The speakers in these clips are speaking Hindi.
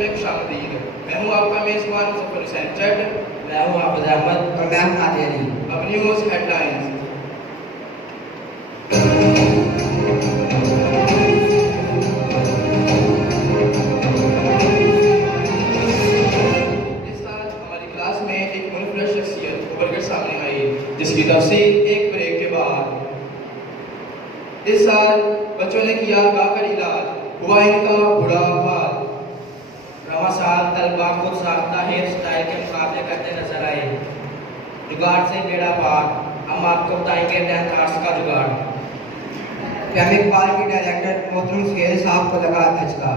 में खुशामदीद। मैं हूँ आपका मेज़बान मुज़फ़्फ़र हुसैन जट। मैं हूँ हाफ़िज़ अहमद और मैं हूँ नादिया अली। अब न्यूज़ हेडलाइंस। इस साल हमारी क्लास में एक मुनफरद शख्सियत उभर कर सामने आई, जिसकी तफसील एक ब्रेक के बाद। इस साल बच्चों ने किया गाकर इलाज, हुआ इनका बुरा हाल। रवां साल तलबा खुद साख्ता हेयर स्टाइल के मुकाबले करते नजर आए। जुगाड़ से बेड़ा पार, हम आपको बताएंगे डेंथ आर्ट्स का जुगाड़। केमिक पार्क के डायरेक्टर मोहतरम सुहेल साहब को लगा धचका।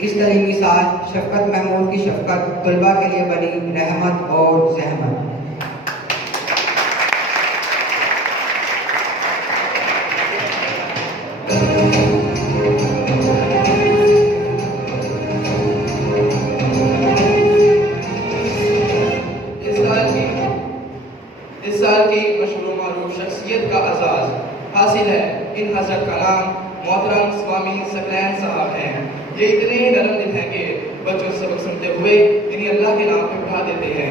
इस तलीमी साल शफकत महमूद की शफकत तलबा के लिए बनी रहमत और जहमत। इस साल की मशहूर मारूफ शख्सियत का एजाज़ हासिल है। इन हज़रत का नाम मोहतरम स्वामी सकलैन साहब हैं। ये इतने नरम दिल हैं कि बच्चों से सबक सुनते हुए इन्हें अल्लाह के नाम पे उठा देते हैं।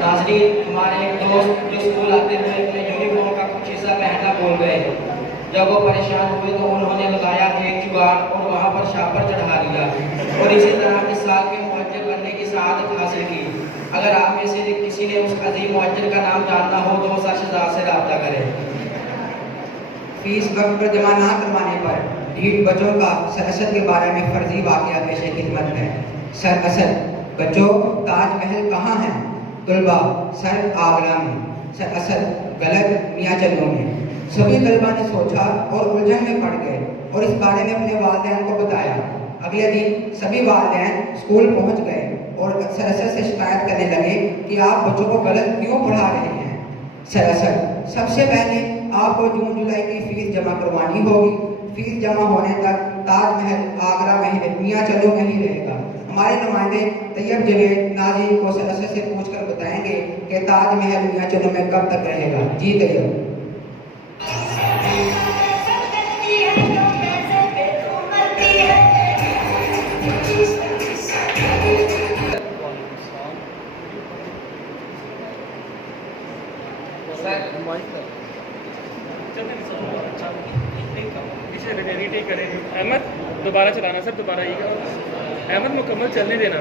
नाज़रीन, हमारे एक दोस्त जो स्कूल आते हुए अपने यूनिफॉर्म का कुछ हिस्सा पहनना भूल गए। जब वो परेशान हुए तो उन्होंने लगाया एक जुगाड़ और वहाँ पर शापर चढ़ा दिया और इसी तरह इस साल के मुअज्जर बनने की सआदत हासिल की। अगर आप में से किसी ने उस अजीम मुअज्जर का नाम जानना हो तो वो सरशदार से रब्ता करें। फीस वक्त पर जमा ना करवाने पर ढीठ बच्चों का सर असद के बारे में फर्जी वाक़या पेश खिदमत है। सर असद, बच्चों ताजमहल कहाँ है? तलबा, सर आगरा में। सर असद, गलत, मियाँ चलो में। सभी तलबा ने सोचा और उलझन में पड़ गए और इस बारे में अपने वालिदैन को बताया। अगले दिन सभी वालिदैन स्कूल पहुंच गए और सर असद से शिकायत करने लगे कि आप बच्चों को गलत क्यों पढ़ा रहे हैं। सर असद, सबसे पहले आपको जून जुलाई की फीस जमा करवानी होगी। फीस जमा होने तक ताजमहल आगरा में ही, मियाँ चलो में ही रहेगा। हमारे नुमाइंदे तैयब जवेद नाज़रीन को सर असद से पूछकर बताएंगे कि ताजमहल मियाँ चलो में कब तक रहेगा। जी तैयब। अहमद दोबारा चलाना सर, दोबारा ही अहमद मुकम्मल चलने देना।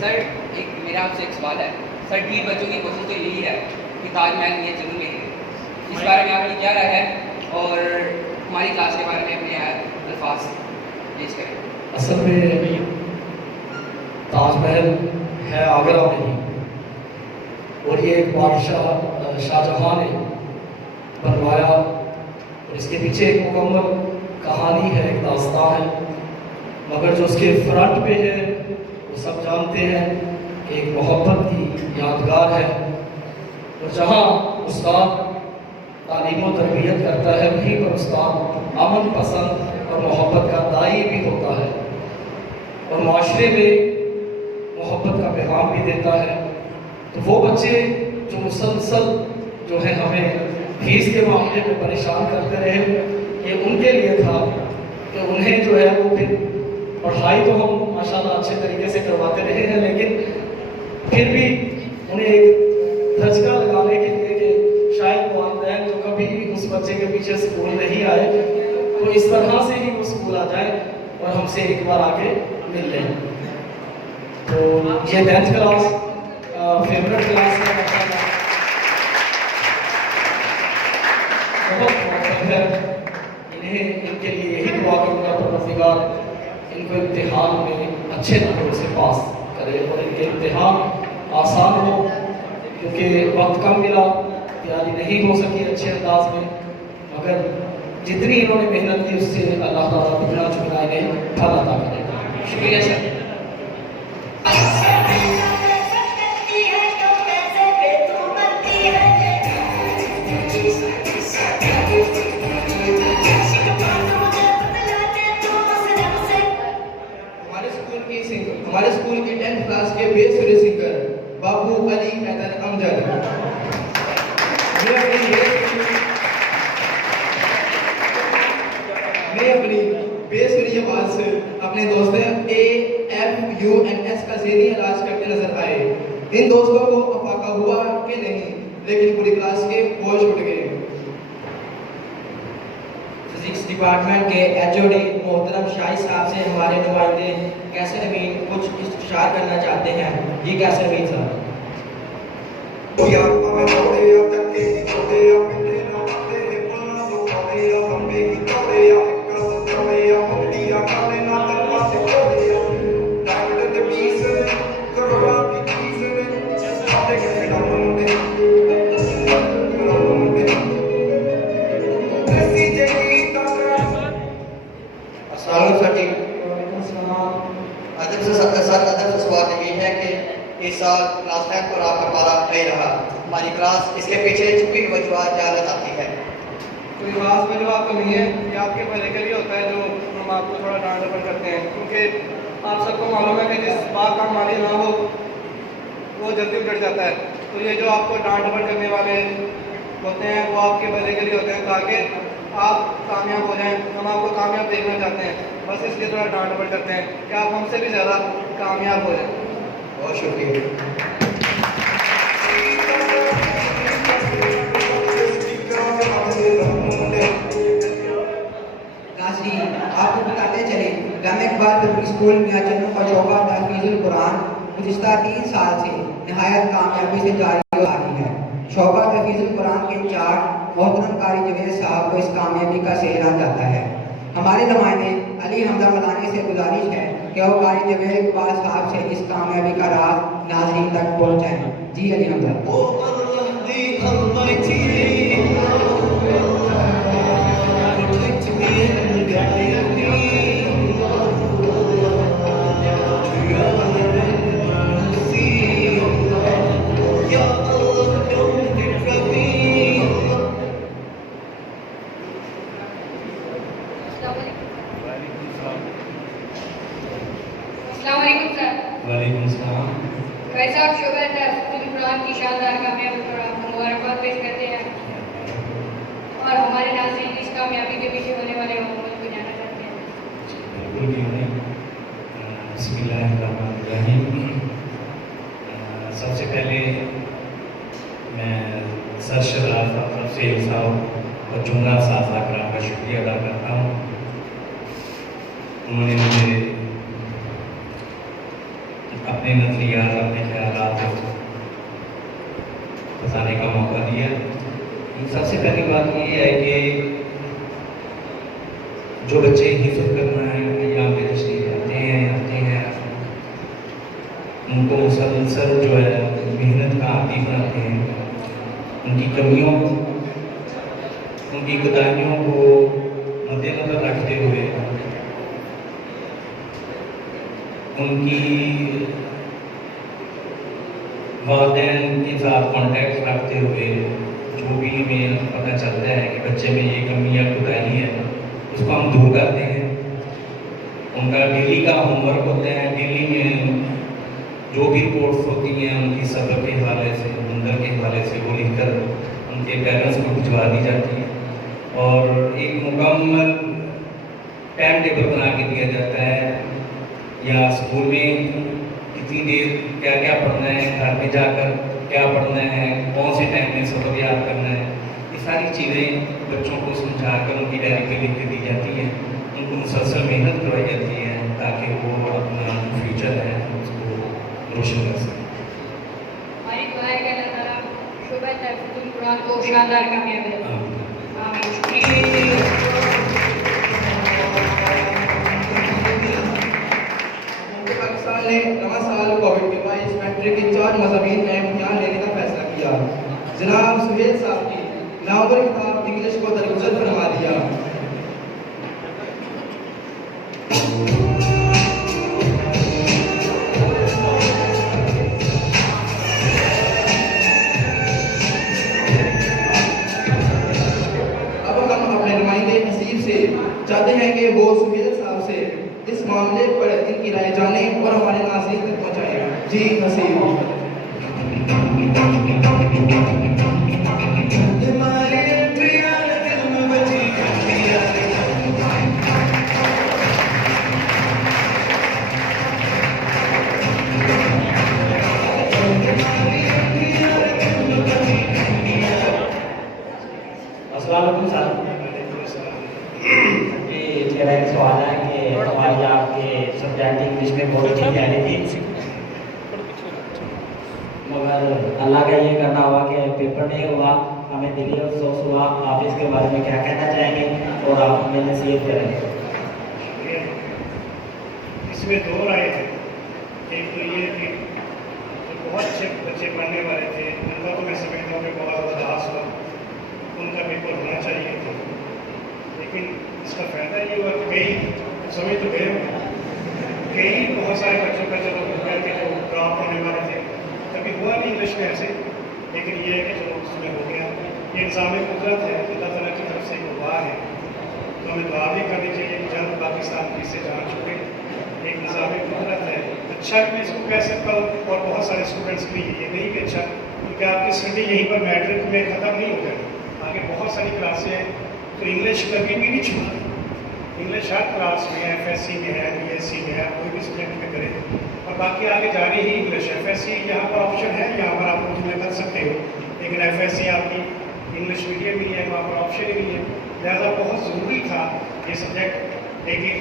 सर एक मेरा आपसे एक सवाल है। सर ढीठ बच्चों की कोशिश तो यही है कि ताजमहल ये जरूर में इस बारे में आपकी क्या राय है और हमारी क्लास के बारे में अपने अल्फाज पेश करें। असल में ताजमहल है आगरा में ही और ये एक बादशाह शाहजहां ने बनवाया और इसके पीछे एक मुकम्मल कहानी है, एक दास्तान है। मगर जो उसके फ्रंट पे है वो सब जानते हैं कि एक मोहब्बत की यादगार है और जहाँ उस्ताद तालीम और तरबियत करता है वहीं पर उस्ताद अमन पसंद और मोहब्बत का दाई भी होता है और माशरे में मोहब्बत का पैगाम भी देता है। तो वो बच्चे जो मुसलसल जो है हमें फीस के मामले में परेशान करते रहे, ये उनके लिए था कि उन्हें जो है वो फिर पढ़ाई तो हम माशाल्लाह अच्छे तरीके से करवाते रहे हैं, लेकिन फिर भी उन्हें एक धचका लगाने के लिए कि शायद वालिदैन जो कभी उस बच्चे के पीछे स्कूल नहीं आए तो इस तरह से ही वो स्कूल आ जाए और हमसे एक बार आके मिल लें। तो ये 10th क्लास फेवरेट क्लास है, बहुत मोहब्बत है इन्हें। इनके लिए यही दुआ करूँगा परवरदिगार इनको इम्तिहान में अच्छे नंबरों से पास करे और इनके इम्तिहान आसान हो, क्योंकि वक्त कम मिला, तैयारी नहीं हो सकी अच्छे अंदाज में, मगर जितनी इन्होंने मेहनत की उससे अल्लाह ताला दुगना चुगना इन्हें फल अता करेगा। शुक्रिया सर। मैं अपनी बेसुरी आवाज से अपने दोस्तों AFUNS का ज़ेनी इलाज करते नजर आए। इन दोस्तों को अफाका हुआ कि नहीं, लेकिन पूरी क्लास के होश उठ गए। फिजिक्स डिपार्टमेंट के HOD मोहतरम शाही साहब से हमारे नुमाइंदे कैसर अमीन कुछ इस्तिशार करना चाहते हैं। जी कैसर अमीन साहब। इस साल क्लास 10 पर आपका पारा नहीं रहा। हमारी क्लास इसके पीछे छुपी वजूहत जानत आती है। कोई खास वजूहत तो नहीं है, ये आपके भले के लिए होता है जो हम आपको थोड़ा डांट डपट करते हैं, क्योंकि आप सबको मालूम है कि जिस बात का माली ना हो वो जल्दी उजड़ जाता है। तो ये जो आपको डांट डपट करने वाले होते हैं वो आपके भले के लिए होते हैं, ताकि आप कामयाब हो जाएं। हम आपको कामयाब देखना चाहते हैं, बस इसलिए थोड़ा डांट डपट करते हैं कि आप हमसे भी ज़्यादा कामयाब हो जाएं। बहुत शुक्रिया। काजी आपको बताते चले जामे इकबाल पब्लिक स्कूल मियां चन्नू का शोबा तहफीजुल कुरान गुज़िश्ता 3 साल से नहायत कामयाबी से जारी हो रही है। शोबा तहफीजुल कुरान के इंचार्ज मोहतरम कारी जवेद साहब को इस कामयाबी का सेहरा जाता है। हमारे नुमाइंदे अली हमजा मदानी से गुजारिश है कि वो कारी जवेद इकबाल साहब से इस कामयाबी का राज नाज़रीन तक पहुँचाएं। जी अली हमजा। भाई साहब शोभा तहफ़्ज़ुल कुरान की शानदार कामयाबी पर आपको मुबारकबाद पेश करते हैं और हमारे नाज़रीन इस कामयाबी के पीछे होने वाले मामूल को जानना चाहते हैं। बिल्कुल क्यों नहीं। बिस्मिल्लाहिर्रहमानिर्रहीम। सबसे पहले मैं सरशराफ अफसेल साहब और जुमला साज़ा कराम का शुक्रिया अदा करता हूँ। उन्होंने मुझे अपने नज़रियात अपने ख्यालात बताने का मौका दिया। सबसे पहली बात ये है कि जो बच्चे हिफ्ज़ करना है यहाँ पे तशरीफ़ आते हैं उनको मुसलसल जो है मेहनत का आदी बनाते हैं। उनकी कमियों उनकी कोताहियों को मद्देनज़र रखते हुए उनकी वालिदैन के साथ कॉन्टैक्ट रखते हुए जो भी हमें पता चलता है कि बच्चे में ये कमी या कोताही है उसको हम दूर करते हैं। उनका डेली का होमवर्क होता है, डेली में जो भी रिपोर्ट्स होती हैं उनकी सब्र के हवाले से मंदिर के हवाले से वो लिख कर उनके पेरेंट्स को भिजवा दी जाती है और एक मुकम्मल टाइम टेबल बना के दिया जाता है या स्कूल में कितनी देर क्या क्या पढ़ना है, घर में जाकर क्या पढ़ना है, कौन से टाइम में सबक याद करना है, ये सारी चीज़ें बच्चों को समझा कर उनकी डायरी पे लिख के दी जाती हैं। उनको मुसलसल मेहनत करवाई जाती है ताकि वो अपना फ्यूचर है उसको रोशन कर सकें। हमारी दुआ है कि अल्लाह ताला शोभा तहफ़्ज़ुल कुरान को शानदार कामयाबी दे। पाकिस्तान ने नवा साल कोविड के बाईस मैट्रिक के 4 मज़ामीन का इम्तिहान लेने का फैसला किया। जनाब सुहेल साहब की नावल किताब इंग्लिश को दरगुजर फरमा दिया। अब हम अपने नुमाइंदे नसीब से चाहते हैं कि वो सुहेल साहब से इस मामले पर इनकी राय जाने और हमारे नाज़रीन तक पहुँचाएं। जी नसीब। हमारे प्रिया दिल में बजी घंटियां मेरा एक सवाल है कि हमारी आपके सब्जेक्ट इंग्लिश में बहुत अच्छी तैयारी थी, मगर अल्लाह का ये करना हुआ कि पेपर नहीं हुआ, हमें दिली अफसोस हुआ। आप इसके बारे में क्या कहना चाहेंगे और आप हमें नसीहत करें? इसमें दो राय है। एक तो ये कि बहुत अच्छे बच्चे पढ़ने वाले थे, उनका तो मैं समझता हूँ कि बहुत ज़्यादा लाश हुआ, उनका पेपर होना चाहिए था, लेकिन इसका फ़ायदा ये हुआ कि कई समय तो गए कई बहुत सारे बच्चों का चलो हो गया कि जो ड्रॉप होने वाले थे, कभी हुआ नहीं इंग्लिश में ऐसे, लेकिन ये है कि चलो उसमें हो गया। ये इंसान कुदरत है, अल्लाह ताला की तरफ से एक दुआ है, तो हमें दुआ भी करनी चाहिए कि जल्द पाकिस्तान की इससे जान छूटे। एक निज़ाम कुदरत है, अच्छा भी मैं इसको कह सकता हूँ, और बहुत सारे स्टूडेंट्स के लिए ये नहीं भी अच्छा, क्योंकि आपकी स्टडी यहीं पर मैट्रिक में ख़त्म नहीं हो जाएगी, आगे बहुत सारी क्लासें हैं, तो इंग्लिश कभी भी नहीं छूटती। इंग्लिश हर क्लास में FSC में है, BSc में है, कोई भी सब्जेक्ट में करें, और बाकी आगे जानी ही इंग्लिश। FSC यहाँ पर ऑप्शन है, यहाँ पर आप उर्दू में कर सकते हो, लेकिन FSC आपकी इंग्लिश मीडियम ही है, वहाँ पर ऑप्शन ही नहीं है। लिहाजा बहुत ज़रूरी था ये सब्जेक्ट, लेकिन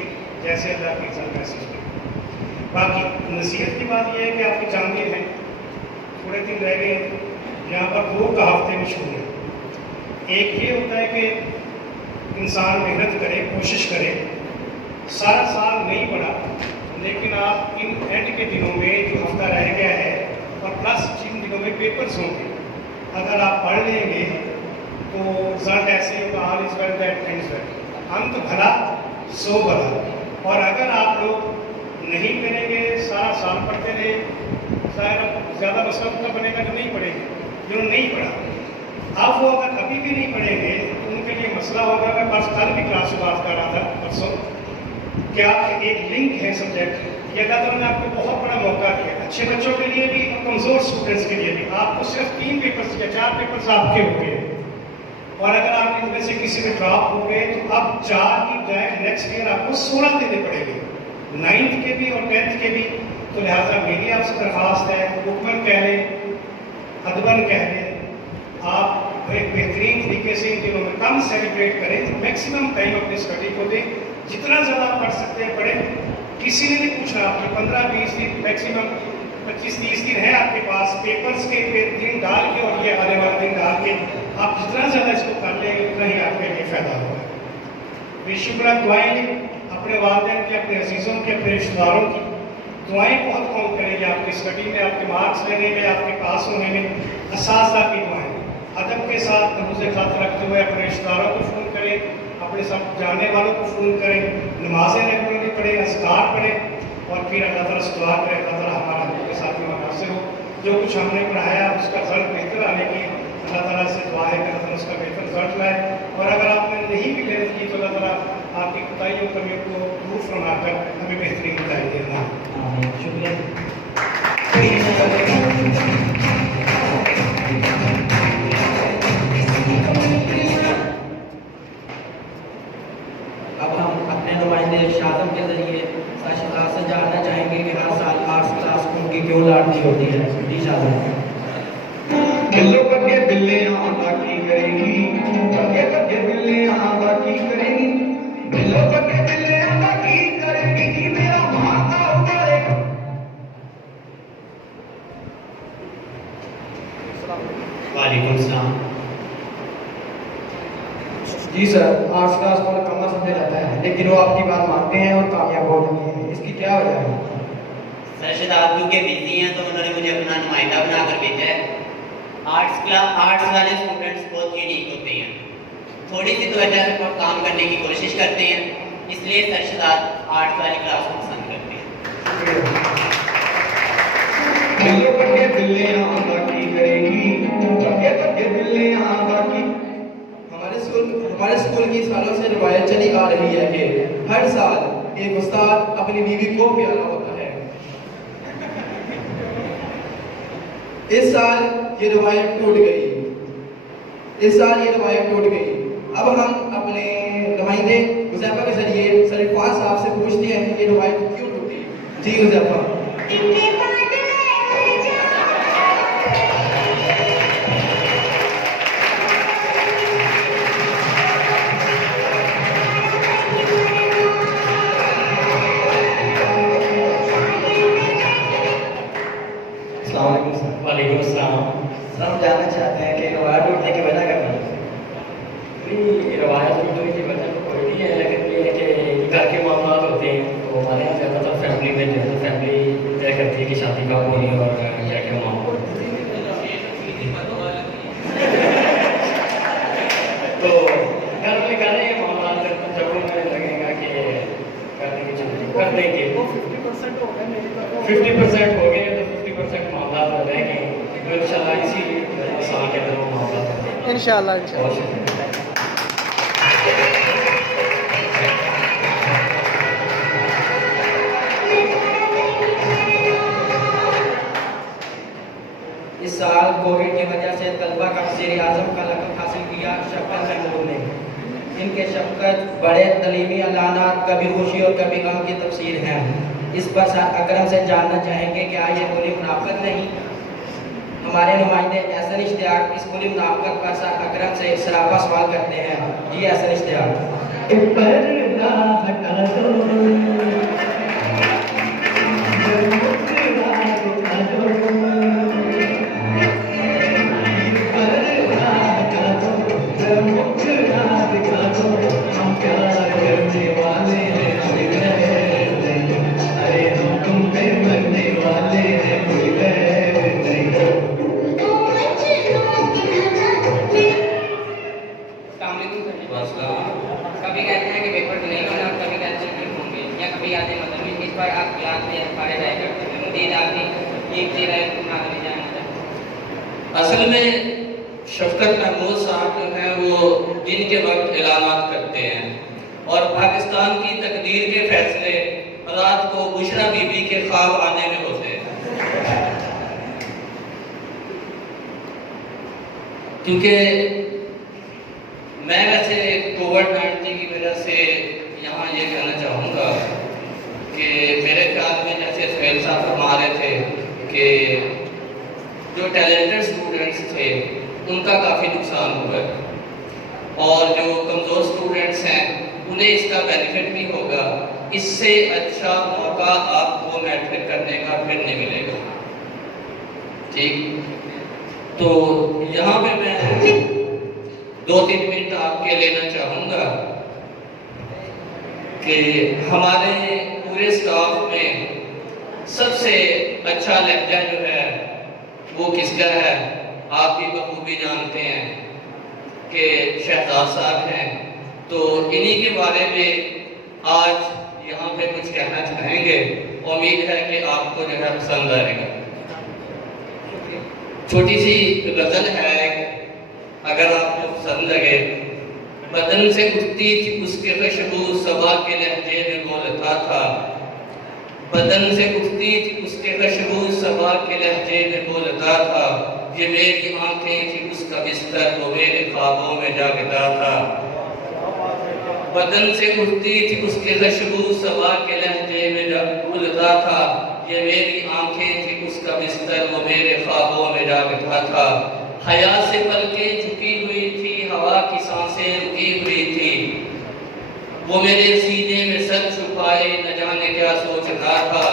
जैसे अल्लाह की इज़्ज़त मैसेज में। बाकी नसीहत की बात यह है कि आपकी जानते हैं थोड़े दिन रह गए, यहाँ पर 2 का हफ्ते में शुरू है। एक ये होता है कि इंसान मेहनत करे, कोशिश करे, सारा साल नहीं पढ़ा, लेकिन आप इन एंड के दिनों में जो हफ्ता रह गया है और प्लस जिन दिनों में पेपर्स होंगे, अगर आप पढ़ लेंगे तो रिजल्ट ऐसे होगा, all is well that ends well, अंत भला सो भला। और अगर आप लोग नहीं करेंगे, सारा साल पढ़ते रहे, शायद ज़्यादा मसला उनका बनेगा जो नहीं पढ़ेंगे, जिन्होंने नहीं पढ़ा। अब वो अगर कभी भी नहीं पढ़ेंगे तो उनके लिए मसला होगा। मैं कल भी क्लास में बात कर रहा था परसों, क्या एक लिंक है सब्जेक्ट, ये अल्लाह ताला ने आपको बहुत बड़ा मौका दिया, अच्छे बच्चों के लिए भी और कमज़ोर स्टूडेंट्स के लिए भी। आपको सिर्फ 3 पेपर्स या 4 पेपर्स आपके हो गए, और अगर आप इनमें से किसी में ड्रॉप हो गए तो अब 4 की बजाय नेक्स्ट ईयर आपको 16 देने पड़ेंगे, 9th के भी और 10th के भी। तो लिहाजा मेरी आपसे दरख्वास्त है, हुक्मन कह लें, अदबन कह लें, आप एक बेहतरीन तरीके से इन दिनों में कम सेलिब्रेट करें, मैक्सिमम टाइम अपनी स्टडी को दें, जितना ज़्यादा पढ़ सकते हैं पढ़ें। किसी ने नहीं पूछा, आपके 15-20 दिन मैक्सिमम 25-30 दिन है आपके पास पेपर्स के दिन डाल के और ये आने वाले दिन डाल के, आप जितना ज़्यादा इसको कर लेंगे उतना ही आपके लिए फ़ायदा होगा। बेशुक्र दुआएं अपने वालिदैन की, अपने अजीज़ों की, अपने रिश्तेदारों की दुआएं बहुत काउंट करेंगे आपकी स्टडी में, आपके मार्क्स लेने में, आपके पास होने में। असातिज़ा की दुआएं अदब के साथ नमूज़ खात रखते हुए अपने रिश्तेदारों को फ़ोन करें, अपने सब जानने वालों को फ़ोन करें, नमाज़ें रेगुलरली पढ़ें, अस्कार पढ़ें, और फिर अल्लाह ताला से दुआ करें अल्लाह ताला हमारा के साथ में मुनासिब हो। जो कुछ हमने पढ़ाया उसका रिजल्ट बेहतर आने की अल्लाह ताला से दुआ है कि अल्लाह ताला उसका बेहतर रिजल्ट लाए, और अगर आपने नहीं भी मेहनत की तो अल्लाह ताला आपकी कोताहियों कमियों को दूर फरमाकर हमें बेहतरीन हिदायत देना। शुक्रिया। अब हम अपने नुमाइंदे शादम के जरिए शाह से जानना चाहेंगे कि हर साल आर्ट्स क्लास उनकी क्यों लाडली होती है। जी शादम। बिल्लो करके बिल्ले यहाँ बाकी करेगी, करके करके बिल्ले यहाँ बाकी करेगी, बिल्लो करके बिल्ले यहाँ बाकी करेगी, कि मेरा माता उतारेगा। वालेकुम सलाम। जी सर, आर्ट्स क्लास को कम समझा जाता है, लेकिन वो आपकी बात मानते हैं और कामयाब हो रही हैं, इसकी क्या वजह है? सर शदाब क्योंकि बिजी हैं तो उन्होंने मुझे अपना नुमाइंदा बनाकर भेजा है। आर्ट्स वाले स्टूडेंट्स बहुत यूनिक होते हैं, थोड़ी सी तवज्जो से काम करने की कोशिश करते हैं, इसलिए सर शदाब आर्ट्स वाली क्लास को पसंद करते हैं। बिल्लो करके बिल्ले यहाँ बाकी करेगी, करके करके बिल्ले यहाँ बाकी। हमारे स्कूल की सालों से रिवायत चली आ रही है कि हर साल एक उस्ताद अपनी बीवी को प्यारा होता है। इस साल ये रिवायत टूट गई, अब हम अपने नुमाइंदे हुज़ैफा के जरिए सर इरफान साहब से पूछते हैं कि ये रिवायत क्यों टूटी। जी हुज़ैफा। की शादी कब होनी और क्या क्या माहौल। तो घर में कर रहे हैं मामला, जब उन्हें लगेगा कि करने की जरूरत कर देंगे। 50% हो गए तो 50% मामला रहेंगे, तो इंशाल्लाह इसी साल के अंदर वो मामला इंशाल्लाह। इस साल कोविड की वजह से तलबा का वज़ीर आज़म का लक़ब हासिल किया शफ़क़त महमूद ने। इनके शफ़क़त बड़े तलीमी ऐलानात कभी खुशी और कभी गम की तफसीर हैं। इस पर सर अकरम से जानना चाहेंगे कि क्या ये खुली मुनाफ़क़त नहीं। हमारे नुमाइंदे एहसन इश्तियाक इस खुली मुनाफ़क़त पर सर अकरम से सरापा सवाल करते हैं। जी एहसन इश्तियाक। कभी कहते हैं कि पेपर नहीं होना, कभी कहते हैं कि होंगे, या कभी आते मतलब इस पर आप क्लास में हमारे राय करते हैं मुदीर आपकी एक दे रहे नागरिक जाना। असल में शफ़क़त महमूद साहब जो हैं वो दिन के वक्त ऐलानात करते हैं और पाकिस्तान की तकदीर के फैसले रात को बुशरा बीबी के ख्वाब आने में होते हैं। क्योंकि मैं वैसे कोविड-19 की वजह से यहाँ ये कहना चाहूँगा कि मेरे ख्याल में जैसे सुहेल साहब फरमा रहे थे कि जो टैलेंटेड स्टूडेंट्स थे उनका काफ़ी नुकसान हुआ है और जो कमज़ोर स्टूडेंट्स हैं उन्हें इसका बेनिफिट भी होगा। इससे अच्छा मौका आपको मैट्रिक करने का फिर नहीं मिलेगा। ठीक, तो यहाँ पे मैं 2-3 मिनट आपके लेना चाहूँगा कि हमारे पूरे स्टाफ में सबसे अच्छा लहजा जो है वो किसका है। आप भी बखूबी जानते हैं कि शहजाद साहब हैं, तो इन्हीं के बारे में आज यहाँ पे कुछ कहना चाहेंगे। उम्मीद है कि आपको जो है पसंद आएगा। छोटी सी गज़ल है, अगर आपको पसंद लगे। बदन से उठती थी उसके खुशबू सबा के लहजे में बोलता था। बदन से उठती थी उसके खुशबू सबा के लहजे में बोलता था। ये मेरी आंखें थी उसका बिस्तर वो मेरे ख्वाबों में जागता था। बदन से उठती थी उसके खुशबू सबा के लहजे में बोलता था। ये मेरी आंखें थी उसका बिस्तर वो मेरे ख्वाबों में जागता था। हया से पलकें झुकी हुई थी, हवा की सांसें रुकी हुई थी। वो मेरे सीने में सर छुपाए न जाने क्या सोच रहा था।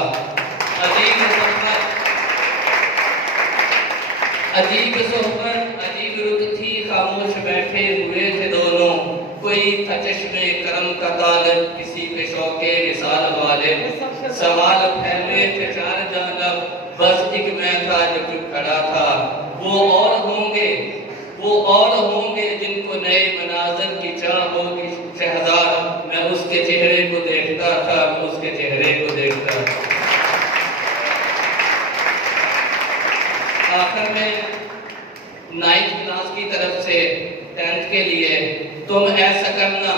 अजीब सोहबत, अजीब रुत थी, खामोश बैठे हुए थे दोनों। कोई था चश्मे करम का तालब, किसी पे शौके विसाल वाले। सवाल फैले थे चार जानब, बस एक मैं था जो चुप खड़ा था। वो और होंगे जिनको नए मनाजर की चाह होगी शहजाद। मैं उसके चेहरे को देखता था, मैं उसके चेहरे को देखता था। आखिर में 9th क्लास की तरफ से 10th के लिए तुम ऐसा करना।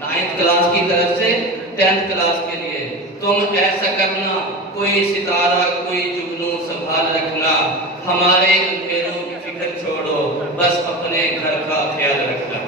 9th क्लास की तरफ से 10th क्लास के लिए तुम ऐसा करना। कोई सितारा कोई जुगनू संभाल रखना। हमारे अंधेरों की फिक्र छोड़ो, बस अपने घर का ख्याल रखना।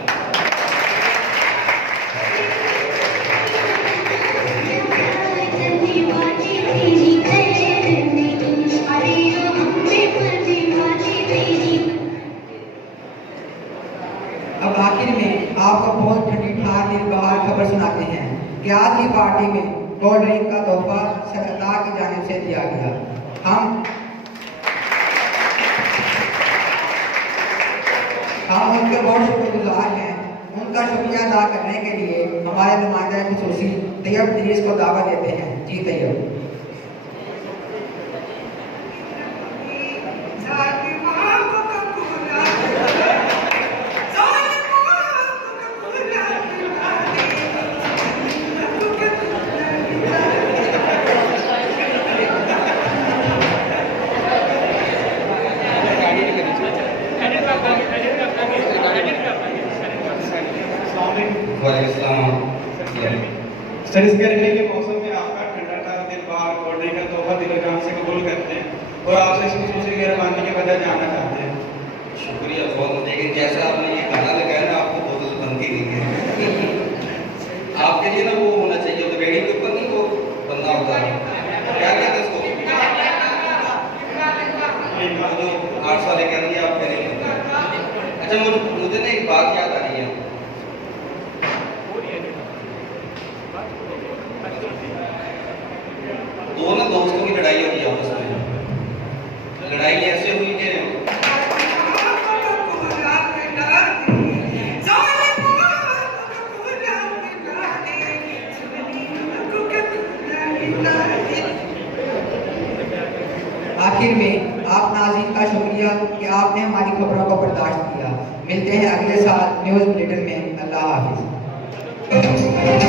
अब आखिर में आपको बहुत ठंडी ठार दिलबहार खबर सुनाते हैं कि आज की पार्टी में कोल्ड ड्रिंक का तोहफा सरकार की जानिब से दिया गया। हम उनके बहुत शुक्रगुजार हैं। उनका शुक्रिया अदा करने के लिए हमारे नुमाइंदा खुसूसी तैयब इदरीस को दावा देते हैं। जी तैयब। सर, इस गर्मी के मौसम में आपका ठंडा ठंडा दिल बाहर कोल्ड ड्रिंक का तोहफा दिल जान से कबूल करते हैं और आपसे इस खुसूसी मेहरबानी की वजह जानना चाहते हैं। शुक्रिया बहुत, लेकिन जैसा आपने ये गाना लगाया ना, आपको बोतल बनती नहीं है। आपके लिए ना वो होना चाहिए, तो रेडी के ऊपर नहीं, वो बंदा होता है, क्या कहते हैं उसको, वो जो आर्ट्स वाले कह रही है, आप करेंगे। अच्छा, मुझे ना एक बात याद आ रही है। दो ना दोस्तों की लड़ाई होगी आपस में। लड़ाई ऐसे हुई कि आखिर में आप नाज़रीन का शुक्रिया कि आपने हमारी खबरों को बर्दाश्त किया। मिलते हैं अगले साल न्यूज़ बुलेटिन में। अल्लाह हाफिज़।